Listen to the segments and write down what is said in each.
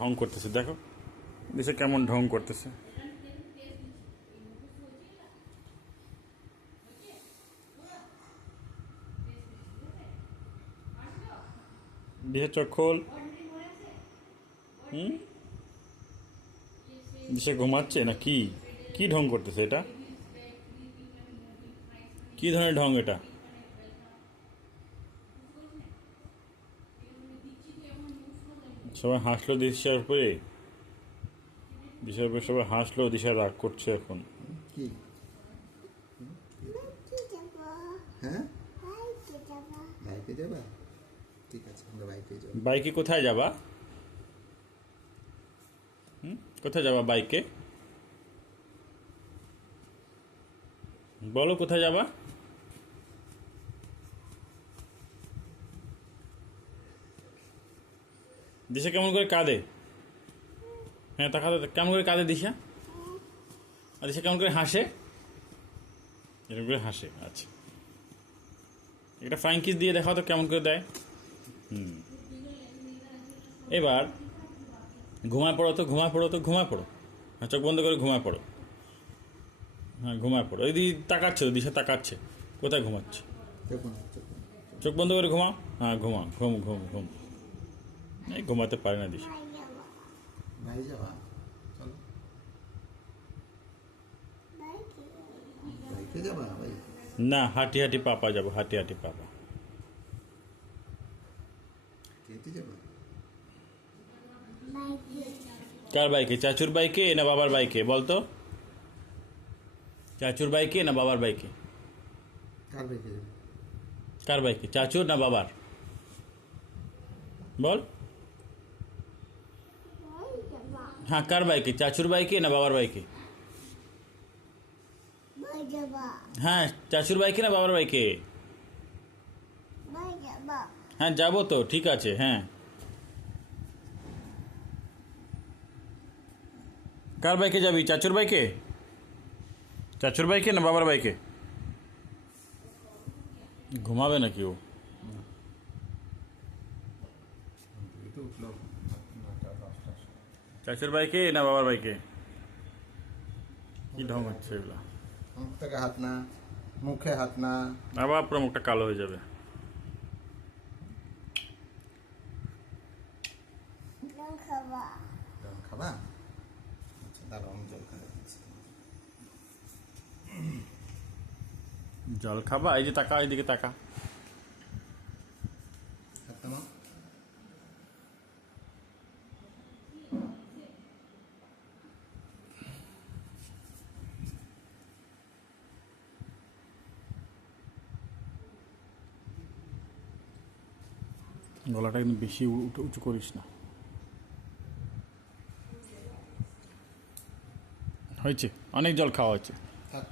ঢং করতেছে, দেখো দেশে কেমন ঢং করতেছে। দিশা চোখ খোল। দিশা ঘুমাচ্ছে না কি? কি ঢং করতেছে এটা? কি ধরনের ঢং এটা? সবাই হাসলো দিশার উপরে, দিশার উপরে সবাই হাসলো, দিশা রাগ করছে এখন। কি? হ্যাঁ, বাইকে যাবা? ঠিক আছে, আমরা বাইকে যাবো। বাইকে কোথায় যাবা? কোথায় যাবা বাইকে? বলো কোথায় যাবা? দিশা কেমন করে কাঁদে? হ্যাঁ তাকা, কেমন করে কাঁদে দিশা? আর দিশা কেমন করে হাসে? এরকম করে হাসে, আচ্ছা। এটা ফ্লাইং কিস দিয়ে দেখাও তো কেমন করে দেয়। এবার ঘুমায় পড়ো তো, ঘুমায় পড়ো তো, ঘুমায় পড়ো। হ্যাঁ, চোখ বন্ধ করে ঘুমায় পড়ো। হ্যাঁ, ঘুমায় পড়ো। এই তাকাচ্ছে তো, দিশা তাকাচ্ছে। কোথায় ঘুমাচ্ছে? চোখ বন্ধ করে ঘুমাও। হ্যাঁ ঘুমাও, ঘুম ঘুম ঘুম। এই ঘুমাতে পারে না দিশা। ভাই যাবা? চলো, বাইকে যাবা? ভাই না, হাঁটি হাঁটি পাপা যাবো, হাঁটি হাঁটি পাপা। হেঁটে যাবা? কার বাইকে? চাচুর বাইকে না বাবার বাইকে বলতো? চাচুর বাইকে না বাবার বাইকে? কার বাইকে যাবে? কার বাইকে? চাচুর না বাবার? বল। হ্যাঁ, কার বাইকে? চাচুর বাইকে না বাবার বাইকে? হ্যাঁ, চাচুর বাইকে না বাবার বাইকে? হ্যাঁ যাবো তো, ঠিক আছে। হ্যাঁ, কার বাইকে যাবি? চাচুর বাইকে? চাচুর বাইকে না বাবার বাইকে? ঘুমাবে নাকি ও? চাচুর বাইকে না বাবার বাইকে? কি ঢং হচ্ছে এগুলো? মুখ থেকে হাত না, মুখে হাত না। আবার পুরো মুখটা কালো হয়ে যাবে। জল খাবা? আচ্ছা, দাঁড়াও, আমি জল খাওয়া দিচ্ছি। জল খাবা? এই যে তাকা, এইদিকে তাকা। হাত নামাও। গলাটা কিন্তু বেশি উঁচু করিস না। হয়েছে, অনেক জল খাওয়া হয়েছে। থাক,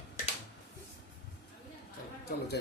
চলো যাই।